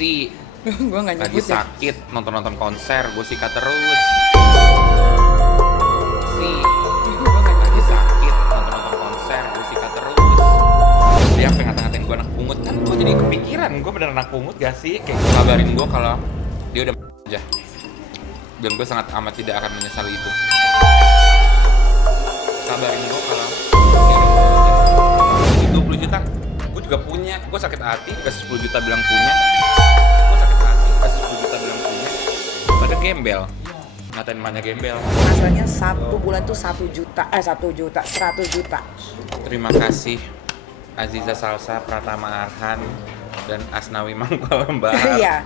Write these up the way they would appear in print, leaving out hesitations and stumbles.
Lucy. Gue nggak Lagi nyebut ya. sakit, nonton konser, gue sikat terus. Lagi sakit, nonton konser, gue sikat terus. Dia apa ngata-ngatain gue anak pungut, kan gue jadi kepikiran, gue bener anak pungut gak sih? Kayak kabarin gue kalau dia udah aja. Dan gue sangat amat tidak akan menyesali itu. Kabarin gue kalau dia udah 20 juta, gue juga punya. Gue sakit hati, kasih 10 juta bilang punya. Pada gembel, ngatain emaknya gembel. Masalahnya 1 bulan tuh 1 juta, 100 juta. Terima kasih Aziza Salsa, Pratama Arhan, dan Asnawi Mangkulambar. Iya.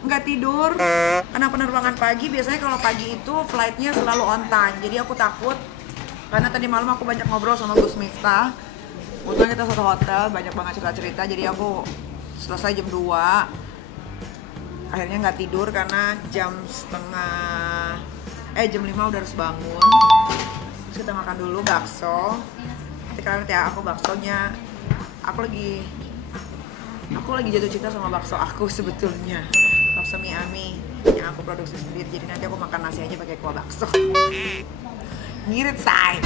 Nggak tidur karena penerbangan pagi. Biasanya kalau pagi itu flightnya selalu on time, jadi aku takut karena tadi malam aku banyak ngobrol sama Gus Miftah. Kebetulan kita satu hotel, banyak banget cerita-cerita, jadi aku selesai jam 2. Akhirnya nggak tidur karena jam 5 udah harus bangun. Terus kita makan dulu bakso. Nanti kalian lihat ya, aku baksonya aku lagi jatuh cinta sama bakso aku sebetulnya. Bakso mie ami yang aku produksi sendiri, jadi nanti aku makan nasi aja pakai kuah bakso. Ngirit say.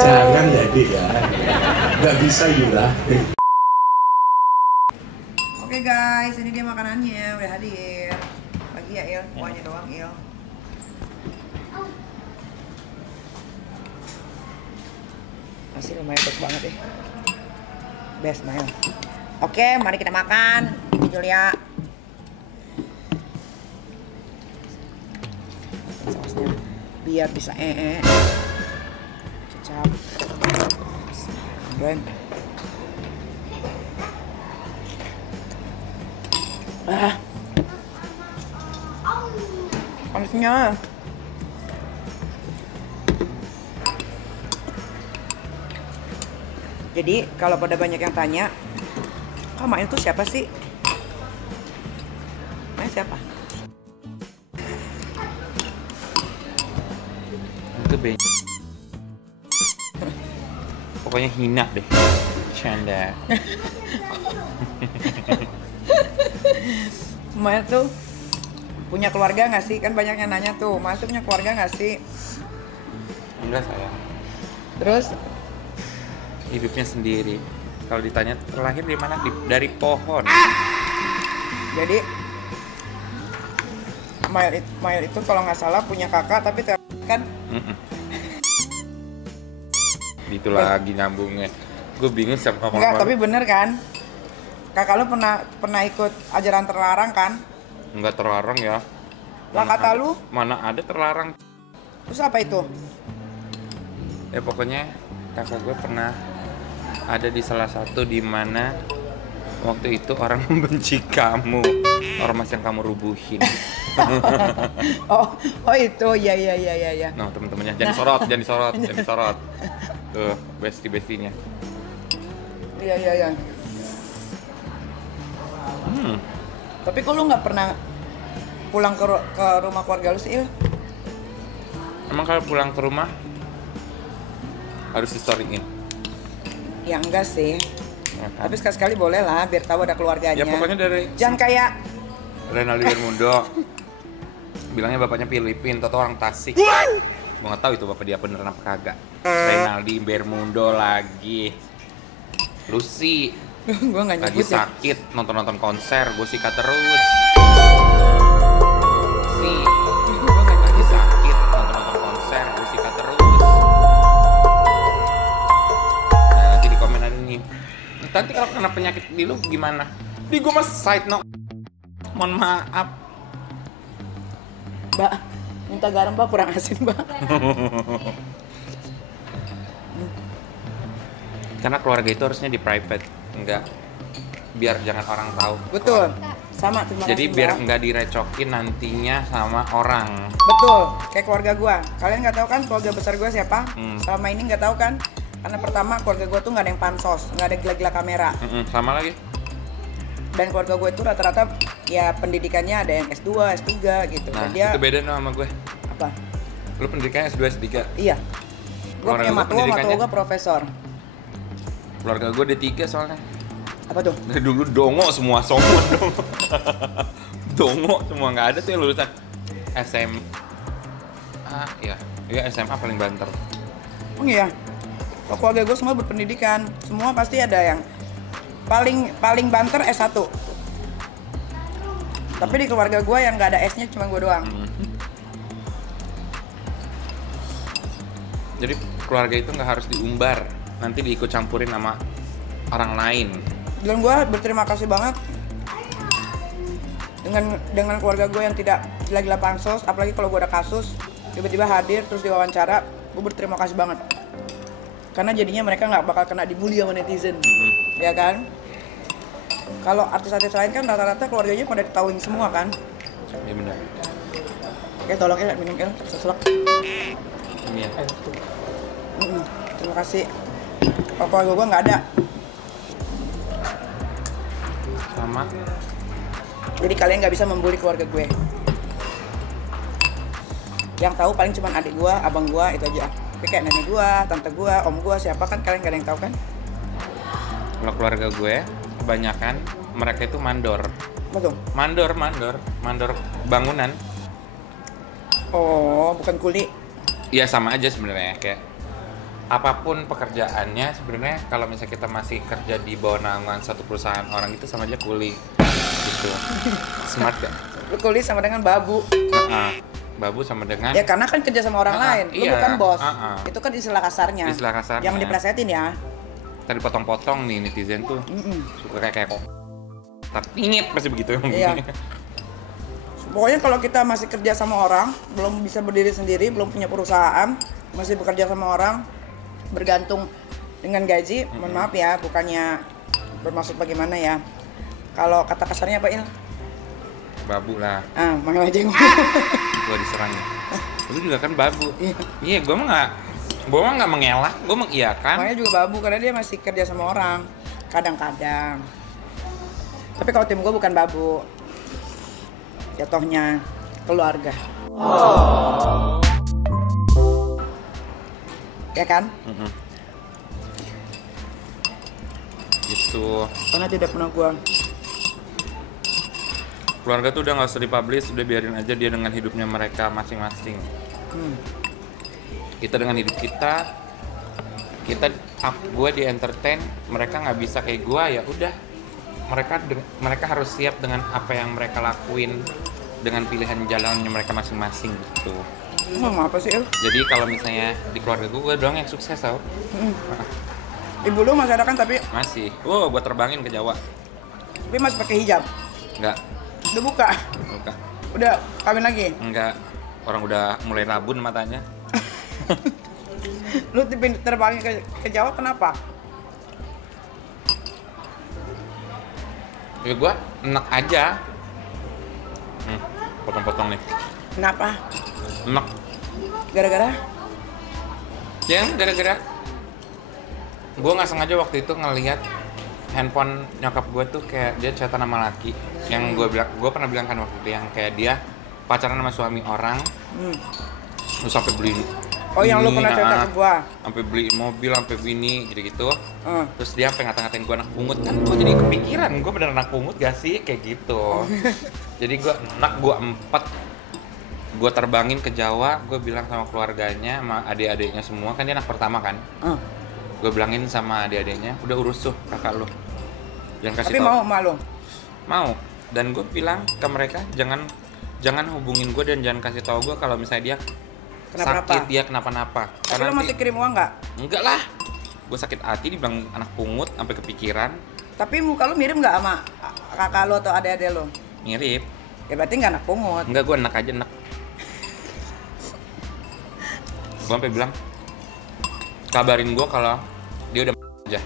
Jangan jadi ya, nggak bisa Yura. Oke guys, ini dia makanannya udah hadir. Lagi ya Il, kuahnya doang Il. Masih lumayan baik banget deh. Best Mail. Oke, mari kita makan. Ini Julia. Sausnya biar bisa kecap. Blend. Panasnya. Jadi kalau pada banyak yang tanya, Kak Mail itu siapa sih? Mail siapa? Itu pokoknya hina deh. Canda. Mail tuh punya keluarga nggak sih? Kan banyak yang nanya tuh, Mail tuh punya keluarga nggak sih? Enggak sayang. Terus Hidupnya sendiri. Kalau ditanya terlahir di mana? Dari pohon. jadi Mail itu kalau nggak salah punya kakak tapi kan Itu lagi nyambungnya. Gue bingung siapa ngomong. enggak, tapi bener kan? Kakak lu pernah ikut ajaran terlarang kan? Enggak terlarang ya. Lah kata lu? Mana ada terlarang. Terus apa itu? Ya pokoknya kakak gue pernah ada di salah satu di mana waktu itu orang membenci kamu, ormas yang kamu rubuhin. oh itu ya. Nah temen-temennya jangan disorot. Tuh bestie-bestinya. Iya. Tapi kok lu nggak pernah pulang ke rumah keluarga lu sih? Emang kalau pulang ke rumah harus di-storyin? Ya enggak sih. Ya kan? Tapi sekali-sekali boleh lah, biar tahu ada keluarganya. Ya pokoknya dari jangan kayak Renaldi Bermundo bilangnya bapaknya Filipin, toto orang Tasik. Gue nggak tahu itu bapak dia beneran apa kagak. Renaldi Bermundo lagi. Lucy. gue nggak Lagi nyebut ya. sakit, nonton konser, gue sikat terus. Lagi sakit, nonton konser, gue sikat terus. Nah nanti di komen ada nih, nanti kalau kena penyakit di lu gimana? Di gue mas side note, mohon maaf. Mbak, Minta garam Mbak, kurang asin Mbak. Karena keluarga itu harusnya di private, enggak biar jangan orang tahu. Betul. Sama, terima Jadi kasih biar Mbak. nggak direcokin nantinya sama orang. Betul, kayak keluarga gua. Kalian nggak tahu kan keluarga besar gua siapa? Selama ini nggak tahu kan? Karena pertama keluarga gua tuh nggak ada yang pansos, nggak ada gila-gila kamera. Sama lagi. Dan keluarga gue itu rata-rata ya pendidikannya ada yang S2, S3 gitu. Nah, Dan dia itu beda no sama gue. apa? Lu pendidikannya S2, S3. Iya. Gue Keluarga punya gua matua pendidikannya? gue profesor. Keluarga gue D3 soalnya. Apa tuh? Dari dulu dongo semua, dongo. Dongo semua, nggak ada tuh yang lulusan SMA. Ya, SMA paling banter. Oh iya. Kalau keluarga gue semua berpendidikan, semua pasti ada yang paling banter S1. Tapi di keluarga gue yang nggak ada S-nya cuma gue doang. Jadi keluarga itu nggak harus diumbar, nanti diikut campurin sama orang lain. Dan gue berterima kasih banget dengan keluarga gue yang tidak gila-gila pansos, apalagi kalau gue ada kasus tiba-tiba hadir terus diwawancara, gue berterima kasih banget karena jadinya mereka nggak bakal kena dibully sama netizen, ya kan? Kalau artis-artis lain kan rata-rata keluarganya pada ditahuin semua kan? Iya benar. Oke, tolong ya minum El, seselak. Iya. Terima kasih. Kalau keluarga gue nggak ada. Sama. Jadi kalian nggak bisa membuli keluarga gue. Yang tahu paling cuma adik gue, abang gue, itu aja. Tapi kayak nenek gue, tante gue, om gue, siapa kan kalian gak ada yang tahu kan? Kalau keluarga gue, kebanyakan mereka itu mandor. Betul. Mandor bangunan. Oh, bukan kuli. Iya sama aja sebenarnya, kayak apapun pekerjaannya sebenarnya kalau misalnya kita masih kerja di bawah naungan satu perusahaan orang itu sama aja kuli. Gitu. Smart kan? Kuli sama dengan babu. Babu sama dengan Ya karena kan kerja sama orang lain, lu iya. bukan bos. Itu kan istilah kasarnya. Istilah kasarnya. Yang diplesetin ya. Tadi potong-potong nih netizen tuh suka kayak kok ingit pasti begitu. Iya. Pokoknya kalau kita masih kerja sama orang, belum bisa berdiri sendiri, belum punya perusahaan, masih bekerja sama orang, bergantung dengan gaji, mohon maaf ya, bukannya bermaksud bagaimana ya. Kalau kata kasarnya apa, Il? Babu lah. Makanya aja Gue diserang. Lu juga kan babu. Iya, gue mah nggak mengelak, gue mengiyakan. Makanya juga babu karena dia masih kerja sama orang, kadang-kadang. Tapi kalau tim gue bukan babu, jatuhnya keluarga. Ya kan? Gitu. Karena tidak pernah gue. Keluarga tuh udah nggak usah dipublish, udah biarin aja dia dengan hidupnya mereka masing-masing. Kita dengan hidup kita gue di entertain, mereka nggak bisa kayak gue, ya udah. Mereka harus siap dengan apa yang mereka lakuin, dengan pilihan jalannya mereka masing-masing gitu. Ngomong apa sih, Il? Jadi kalau misalnya di keluarga gue doang yang sukses tau. Ibu lu masih ada kan tapi Masih. Gue terbangin ke Jawa. tapi masih pakai hijab. Enggak. Udah buka. Udah kawin lagi. Enggak. Orang udah mulai rabun matanya. Lu terbangin ke Jawa kenapa? Ya gue enak aja. Potong-potong nih. Kenapa? Enak. Gara-gara? Ya gara-gara gue nggak sengaja waktu itu ngelihat handphone nyokap gue tuh kayak dia chatan sama laki yang gue pernah bilang kan waktu itu yang kayak dia pacaran sama suami orang terus sampai beli Yang lu ini, pernah cerita ke gua. sampai beli mobil sampai bini gitu terus dia sampai ngata-ngatain gue anak pungut kan gue jadi kepikiran gue bener anak pungut gak sih kayak gitu. Jadi gue empet gue terbangin ke Jawa, gue bilang sama keluarganya sama adik-adiknya semua, kan dia anak pertama kan. Gue bilangin sama adik-adiknya, udah urus tuh kakak lo, jangan kasih Tapi tau. mau lo? Mau. Dan gue bilang ke mereka jangan hubungin gue dan jangan kasih tahu gue kalau misalnya dia sakit, dia kenapa-napa. Tapi lo masih kirim uang nggak? Enggak lah, gue sakit hati dibilang anak pungut sampai kepikiran. Tapi muka lo mirip nggak sama kakak lo atau adik-adik lo? Mirip. Ya berarti nggak anak pungut. Enggak, gue enak aja enak. Gue sampai bilang, kabarin gue kalau dia udah aja.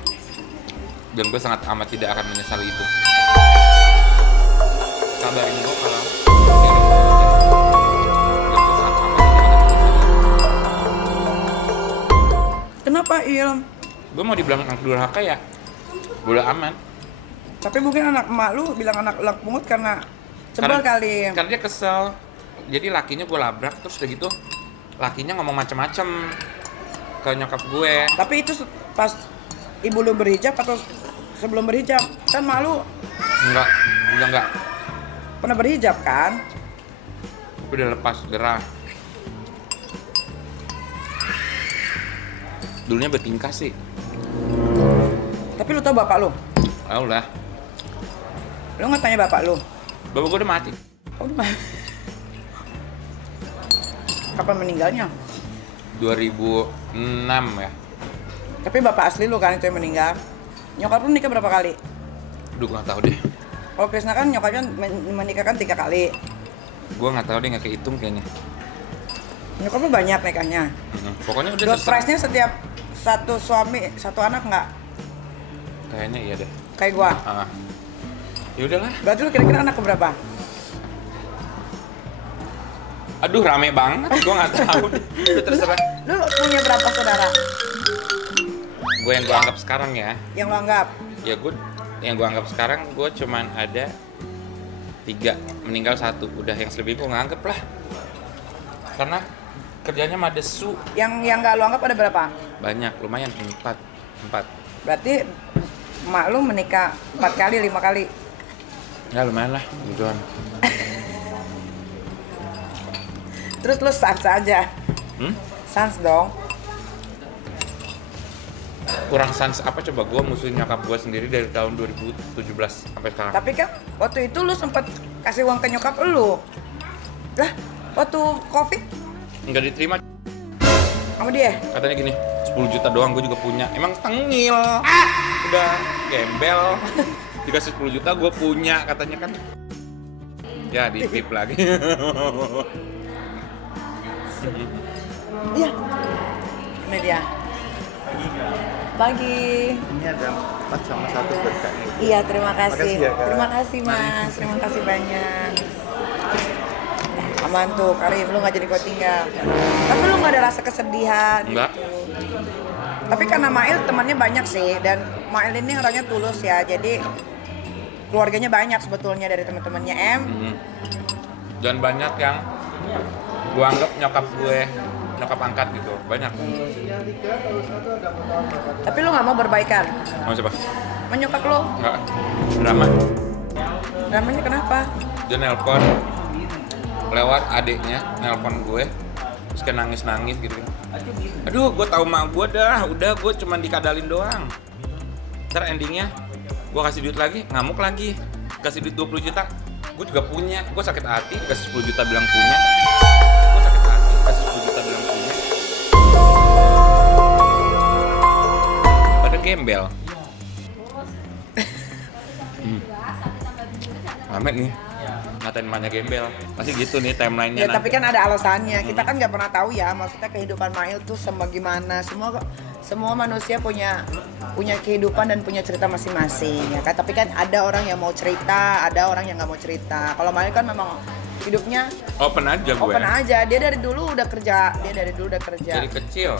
Dan gue sangat amat tidak akan menyesali itu. Kabarin gue kalau dia udah aja. Dan gue sangat amat tidak akan menyesali itu. Kenapa, Il? Gue mau dibilang anak durhaka ya, bodo amat. Tapi mungkin anak emak lu bilang anak pungut karena sebel kali. Karena dia kesel. Jadi lakinya gue labrak, terus udah gitu lakinya ngomong macem-macem ke nyokap gue. Tapi itu pas ibu lu berhijab atau sebelum berhijab? Kan mak lu Enggak, udah enggak. pernah berhijab kan? Udah lepas, gerah. Dulunya bertingkah sih. Tapi lu tau bapak lu? Ah udah, Lu nggak tanya bapak lu? bapak gue udah mati. Oh, udah. Kapan meninggalnya? 2006 ya. Tapi bapak asli lu kan itu yang meninggal. Nyokap lu nikah berapa kali? Aduh, gue gak tahu deh. Kalau Krisna kan nyokapnya menikah kan 3 kali. Gue gak tahu deh, gak kehitung kayaknya. Nyokap lu banyak nikahnya. Pokoknya udah Door prize-nya setiap satu suami, satu anak nggak? Kayaknya iya deh. Kayak gua. Ya udahlah. Berarti lu kira-kira anak keberapa? Aduh, rame banget. Gue gak tahu deh. Udah terserah. Lu punya berapa saudara? Gue yang gue anggap sekarang ya. Yang lu anggap? Ya gue yang gue anggap sekarang gue cuman ada 3, meninggal 1. Udah yang selebihnya gue nganggep lah. Karena kerjanya madesu. Yang nggak lu anggap ada berapa? Banyak, lumayan 4. Berarti emak lu menikah 4 kali, 5 kali. Ya lumayan lah, gituan. Terus lu sans aja. Sans dong. Kurang sans apa coba, gue musuhin nyokap gue sendiri dari tahun 2017 sampai sekarang. Tapi kan waktu itu lu sempet kasih uang ke nyokap lu. Lah, waktu Covid Nggak diterima, sama dia? katanya gini, 10 juta doang gue juga punya. Emang tengil, udah gembel. Dikasih 10 juta gue punya, katanya kan. Ya, ditip lagi. Iya. Ini dia. Pagi. Ini ada 4 sama 1 buat Kak Nih. Iya, terima kasih. Makasih ya, Kak. Terima kasih, Mas. Terima kasih banyak. Aman tuh, Karim, lu gak jadi gua tinggal. Tapi lu gak ada rasa kesedihan. Enggak. Tapi karena Mail temannya banyak sih, dan Mail ini orangnya tulus ya, jadi keluarganya banyak sebetulnya dari teman-temannya M. Dan banyak yang gue anggap nyokap gue, nyokap angkat gitu, banyak. Tapi lu gak mau berbaikan? Mau siapa? Menyokap lu? Enggak. Drama. Dramanya kenapa? Dia nelpon lewat adiknya, nelpon gue, terus kayak nangis-nangis gitu. Aduh, gue tahu mak gue dah, udah gue cuman dikadalin doang. Ntar endingnya, gue kasih duit lagi, ngamuk lagi, kasih duit 20 juta, gue juga punya, gue sakit hati, kasih 10 juta bilang punya, gue sakit hati, kasih 10 juta bilang punya. Pada gembel. Amet nih. Ngatain emaknya gembel, pasti gitu nih timelinenya. Ya tapi kan ada alasannya, kita kan nggak pernah tahu ya, maksudnya kehidupan Mail tuh sama gimana. Semua manusia punya kehidupan dan punya cerita masing-masing ya kan. Tapi kan ada orang yang mau cerita, ada orang yang nggak mau cerita. Kalau Mail kan memang hidupnya open aja gue. open aja, dia dari dulu udah kerja. Dari kecil.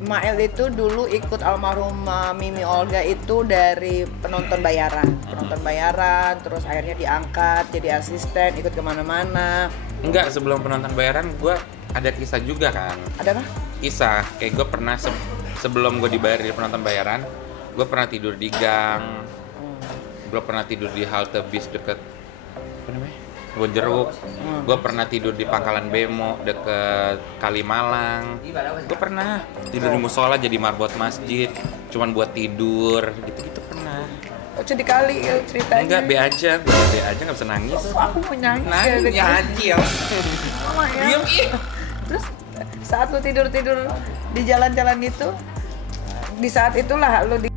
Mail itu dulu ikut almarhum Mimi Olga itu dari penonton bayaran, terus akhirnya diangkat jadi asisten, ikut kemana-mana. Enggak, sebelum penonton bayaran gue ada kisah juga kan. Ada apa? Kisah, kayak gue pernah sebelum gue dibayar di penonton bayaran, gue pernah tidur di gang, gue pernah tidur di halte bis deket apa namanya? Kebun Jeruk. Gue pernah tidur di pangkalan Bemo deket Kalimalang. Gue pernah tidur di musola jadi marbot masjid, cuman buat tidur, gitu-gitu pernah. Oh, jadi kali ya ceritanya. Enggak, be aja, gue be aja nggak bisa nangis. Aku mau nangis. Nangis ya, Oh, ya. diem ih. Terus saat lu tidur di jalan-jalan itu, di saat itulah lu di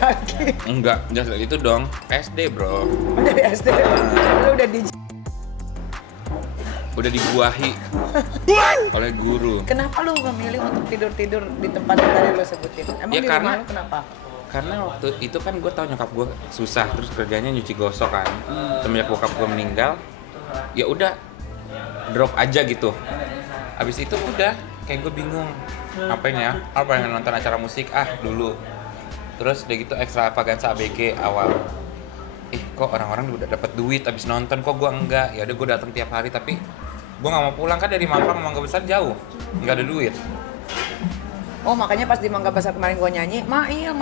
lagi. Enggak, jangan itu dong. SD bro. Dari SD lu udah di udah dibuahi oleh guru. Kenapa lu memilih untuk tidur di tempat yang tadi lu sebutin? Emang Ya, di karena- rumah lu kenapa? Karena waktu itu kan gue tahu nyokap gue susah, terus kerjanya nyuci gosok kan. Semenjak bokap gue meninggal, ya udah drop aja gitu. Abis itu udah kayak gue bingung ngapain ya, apa yang nonton acara musik dulu. Terus udah gitu Extravaganza ABG awal. Kok orang-orang udah dapat duit abis nonton, kok gue enggak. Ya udah gue datang tiap hari, tapi gue nggak mau pulang kan, dari Mampang ke Mangga Besar jauh, nggak ada duit. Oh, makanya pas di Mangga Besar kemarin gue nyanyi, Mail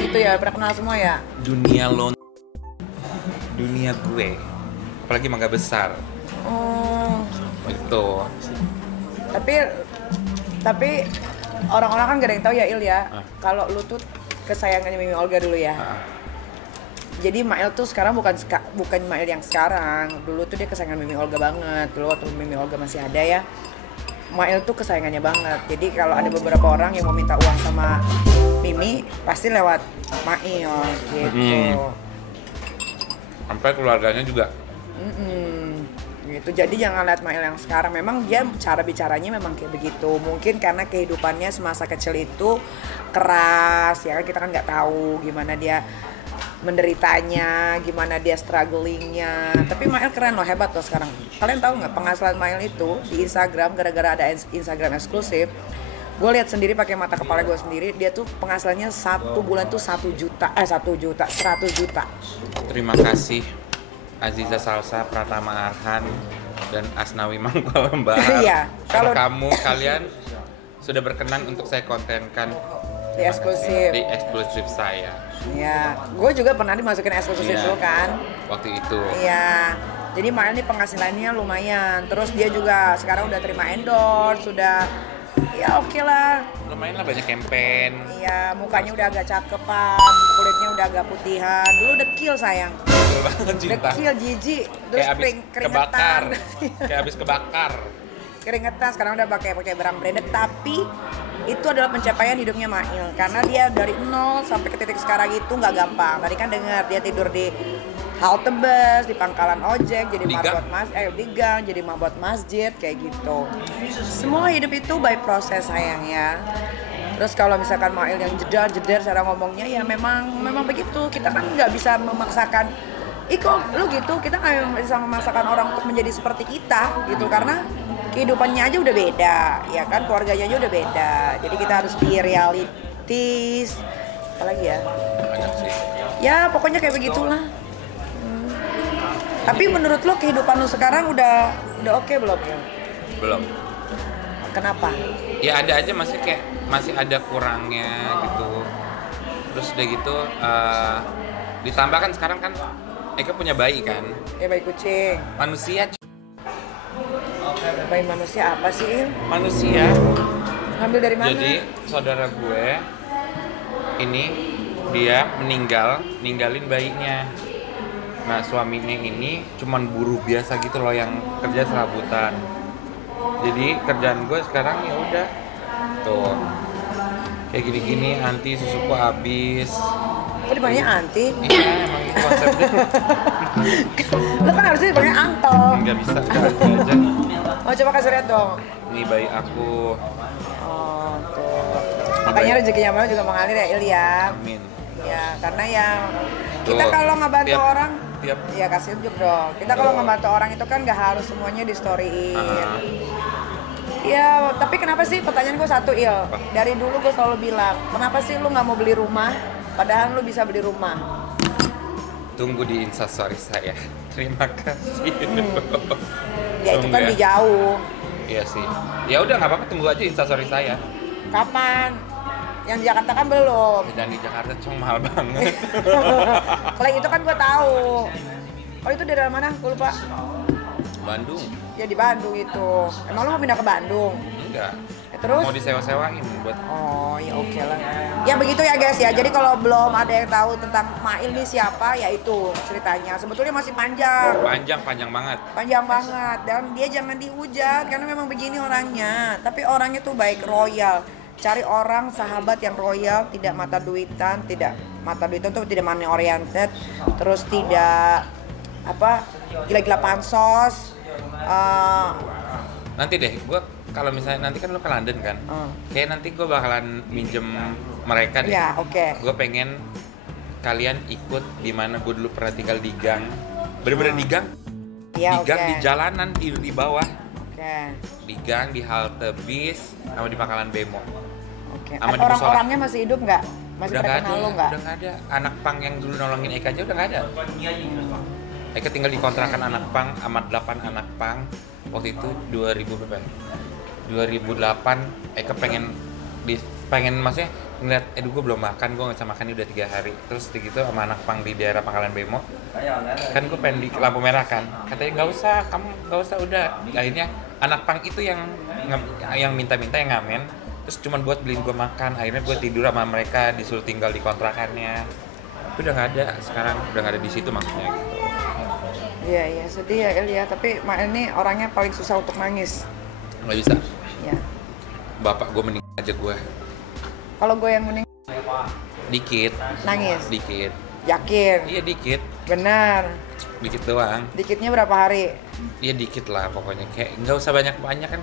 gitu ya, pernah kenal semua ya? Dunia dunia gue, apalagi Mangga Besar Oh, itu. tapi orang-orang kan gak ada yang tahu ya Il ya, kalau lu tuh kesayangannya Mimi Olga dulu ya. Jadi Mail tuh sekarang bukan Mail yang sekarang. Dulu tuh dia kesayangan Mimi Olga banget. Dulu waktu Mimi Olga masih ada ya, Mail tuh kesayangannya banget. Jadi kalau ada beberapa orang yang mau minta uang sama Mimi, pasti lewat Mail gitu. Sampai keluarganya juga. Gitu. Jadi jangan lihat Mail yang sekarang. Memang dia cara bicaranya memang kayak begitu. Mungkin karena kehidupannya semasa kecil itu keras, ya kan, kita kan nggak tahu gimana dia menderitanya, gimana dia strugglingnya. Tapi Mail keren loh, hebat loh sekarang. Kalian tahu nggak penghasilan Mail itu di Instagram, gara-gara ada Instagram eksklusif, gue lihat sendiri pakai mata kepala gue sendiri, dia tuh penghasilannya satu bulan tuh 100 juta. Terima kasih Aziza Salsa, Pratama Arhan, dan Asnawi Mangkulambar. Iya, Karena kalau- kalian sudah berkenan untuk saya kontenkan Di eksklusif. di eksklusif saya Ya, gue juga pernah dimasukin eksklusif Iya. dulu kan. waktu itu. Iya, jadi Mail nih penghasilannya lumayan. Terus dia juga sekarang udah terima endorse, sudah ya oke lah. Lumayan lah, banyak campaign. Iya, mukanya udah agak cakepan, kulitnya udah agak putihan. Dulu dekil sayang, Betul banget, cinta. dekil jijik, terus Kayak abis kebakar. Kayak abis kebakar. keringetan. Sekarang udah pakai barang branded, tapi itu adalah pencapaian hidupnya Mail karena dia dari nol sampai ke titik sekarang itu nggak gampang. Tadi kan dengar dia tidur di halte bus, di pangkalan ojek, jadi Di marbot di gang, jadi marbot masjid kayak gitu. Semua hidup itu by proses sayang ya. Terus kalau misalkan Mail yang jedar cara ngomongnya ya memang begitu. Kita kan nggak bisa memaksakan, kok lu gitu, kita nggak bisa memaksakan orang untuk menjadi seperti kita gitu, karena kehidupannya aja udah beda, ya kan, keluarganya aja udah beda. Jadi kita harus be realistis. Apalagi ya? Banyak sih. Ya pokoknya kayak begitulah. Tapi menurut lo kehidupan lo sekarang udah oke belum ya? Belum. Kenapa? Ya ada aja, masih ada kurangnya gitu. Terus udah gitu ditambah kan sekarang kan Eka punya bayi kan, Ya bayi kucing. manusia Bayi manusia apa sih, Il? manusia. Ngambil dari mana? Jadi saudara gue ini dia ninggalin bayinya. Nah suaminya ini cuman buruh biasa gitu loh, yang kerja serabutan. Jadi kerjaan gue sekarang ya udah tuh kayak gini-gini, anti susuku habis. Kok dipanggilnya anti? Iya emang itu konsepnya. Lo kan harusnya dipanggilnya angkel. Nggak bisa, anti aja. Oh coba kasih lihat dong. Ini bayi aku. Oh tuh. Makanya rezekinya Mail juga mengalir ya, Il ya. Amin. Ya karena yang kita Tuh, kalau ngebantu tiap- orang, tiap- ya kasih unjuk dong. Kita kalau ngebantu orang itu kan nggak harus semuanya di storyin. Ya, tapi kenapa sih, pertanyaan gue satu, Il. Dari dulu gue selalu bilang, kenapa sih lu nggak mau beli rumah, padahal lu bisa beli rumah? Tunggu di instastory saya. Terima kasih. Ya itu Tunggu kan ya. di jauh. Iya sih. Ya udah nggak apa-apa, tunggu aja instastory saya. Kapan? Yang di Jakarta kan belum. Dan di Jakarta cuma mahal banget. Kalau yang itu kan gue tahu. Oh itu dari mana? Gue lupa. Bandung. Ya di Bandung itu. Emang lu mau pindah ke Bandung? Enggak. Ya, terus? Mau disewa-sewain buat Oh ya oke lah. Ya begitu ya guys ya. Jadi kalau belum ada yang tahu tentang Mail nih siapa, ya itu ceritanya. Sebetulnya masih panjang. panjang banget. Panjang banget, dan dia jangan dihujat karena memang begini orangnya. Tapi orangnya tuh baik, royal. Cari orang sahabat yang royal, tidak mata duitan tuh tidak money oriented, terus tidak gila-gila pansos, Nanti deh, gue kalau misalnya nanti kan lo ke London kan, kayak nanti gue bakalan minjem mereka deh. Iya, oke. Gue pengen kalian ikut di mana gue dulu pernah tinggal di gang, bener-bener di gang, Iya, di gang oke. di jalanan tidur di bawah, Oke. di gang di halte bis sama di pangkalan bemo. Oke. Sama di Orang-orangnya masih hidup nggak? Masih Udah pada nggak kenal ada, lo nggak? udah nggak ada. Anak pang yang dulu nolongin Eka aja udah nggak ada. Eka tinggal di kontrakan anak pang sama 8 anak pang. Waktu itu 2000 berapa? 2008 Eka pengen maksudnya ngeliat, gue belum makan, gue nggak bisa makan ini udah 3 hari. Terus gitu sama anak pang di daerah Pangkalan Bemo, kan gue pengen di lampu merah kan, katanya nggak usah, kamu nggak usah, udah. Akhirnya anak pang itu yang minta-minta, yang ngamen, terus cuman buat beliin gue makan. Akhirnya gue tidur sama mereka, disuruh tinggal di kontrakannya. Itu udah nggak ada sekarang, udah nggak ada di situ maksudnya gitu. Iya, sedih ya El ya, tapi Mak ini orangnya paling susah untuk nangis. Nggak bisa, Ya. bapak gue mending aja gue Kalau gue yang mending dikit, nangis. dikit, Yakin? iya dikit, Benar. dikit doang. Dikitnya berapa hari? Iya dikit lah pokoknya, kayak nggak usah banyak-banyak kan.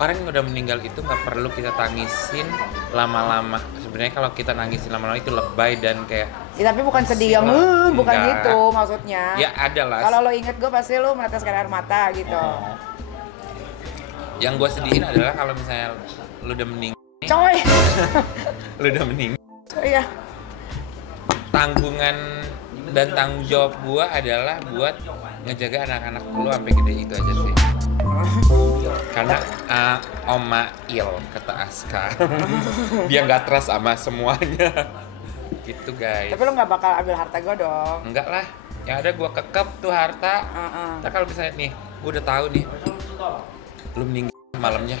Orang yang udah meninggal itu nggak perlu kita tangisin lama-lama. Sebenarnya kalau kita nangisin lama-lama itu lebay dan kayak Ya, tapi bukan sedih yang bukan Enggak. gitu maksudnya. ya ada lah. Kalau lo inget gue pasti lo meneteskan air mata gitu. Yang gue sedihin adalah kalau misalnya lu udah meninggal, Coy. lu udah meninggal, Iya. tanggungan dan tanggung jawab gue adalah buat ngejaga anak-anak lu sampai gede, itu aja sih. Karena Oma Il kata Aska, dia nggak trust sama semuanya. Gitu guys. Tapi lo nggak bakal ambil harta gue dong. Enggak lah, yang ada gue kekep tuh harta. Ntar kalau misalnya nih, gue udah tahu nih, lu meninggal malamnya,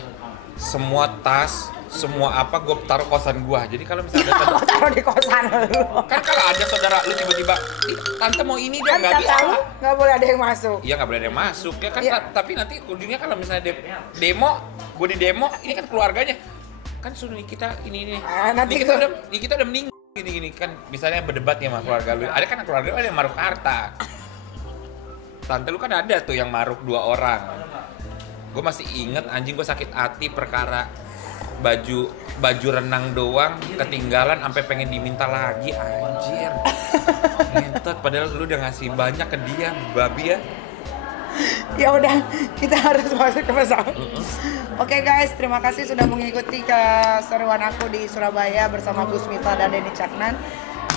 semua tas, semua apa gue taruh kosan gue. Jadi kalau misalnya ada Aku taruh di kosan lo. kan kalau ada saudara lu tiba-tiba, "Ih, tante mau ini dong," Kan nggak bisa. kata lu nggak boleh ada yang masuk. Iya nggak boleh ada yang masuk ya kan. Iya. Tapi nanti ujungnya kalau misalnya demo, gue di demo, ini kan keluarganya kan suruh kita ini. Nanti Ini kita udah meninggal gini kan, misalnya berdebat ya sama keluarga lu. Ada kan keluarga lu ada yang maruk harta. Tante lu kan ada tuh yang maruk 2 orang. Gue masih inget anjing, gue sakit hati perkara baju renang doang ketinggalan sampai pengen diminta lagi, anjir. Ngentot, padahal lu udah ngasih banyak ke dia, babi ya. Ya udah, kita harus masuk ke pesawat. Oke guys, terima kasih sudah mengikuti keseruan aku di Surabaya bersama Gus Mita dan Denny Caknan.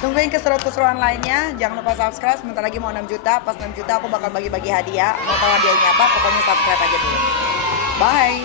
Tungguin keseruan lainnya, jangan lupa subscribe. Sebentar lagi mau 6 juta, pas 6 juta aku bakal bagi-bagi hadiah. Mau tahu hadiahnya apa, pokoknya subscribe aja dulu. Bye.